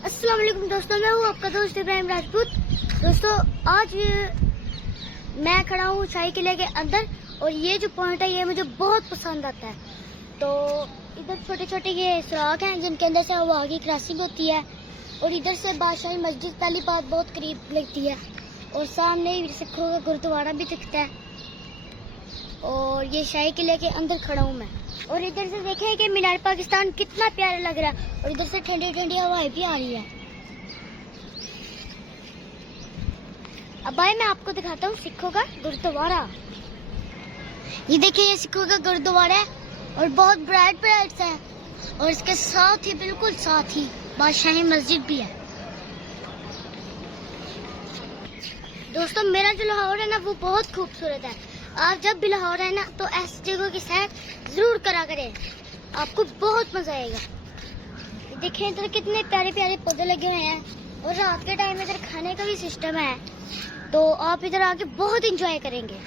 अस्सलाम वालेकुम दोस्तों, मैं हूँ आपका दोस्त इब्राहिम राजपूत। दोस्तों, आज मैं खड़ा हूँ शाही किले के अंदर और ये जो पॉइंट है ये मुझे बहुत पसंद आता है। तो इधर छोटे छोटे ये सुराख हैं जिनके अंदर से हवा की क्रॉसिंग होती है और इधर से बादशाही मस्जिद पहली बात बहुत करीब लगती है और सामने ही सिखों का गुरुद्वारा भी दिखता है। और ये शाही किले के अंदर खड़ा हूँ मैं और इधर से देखें कि मीनार पाकिस्तान कितना प्यारा लग रहा है और इधर से ठंडी ठंडी हवाएं भी आ रही है। अब आए मैं आपको दिखाता हूँ सिखों का गुरुद्वारा। ये देखिए, ये सिखों का गुरुद्वारा है और बहुत ब्राइट ब्राइट है और इसके साथ ही बिल्कुल साथ ही बादशाही मस्जिद भी है। दोस्तों, मेरा जो लाहौर है ना वो बहुत खूबसूरत है। आप जब भी लाहौर है ना तो ऐसी जगहों की सैर जरूर करा करें, आपको बहुत मजा आएगा। देखिए इधर कितने प्यारे प्यारे पौधे लगे हुए हैं और रात के टाइम में इधर खाने का भी सिस्टम है, तो आप इधर आके बहुत एंजॉय करेंगे।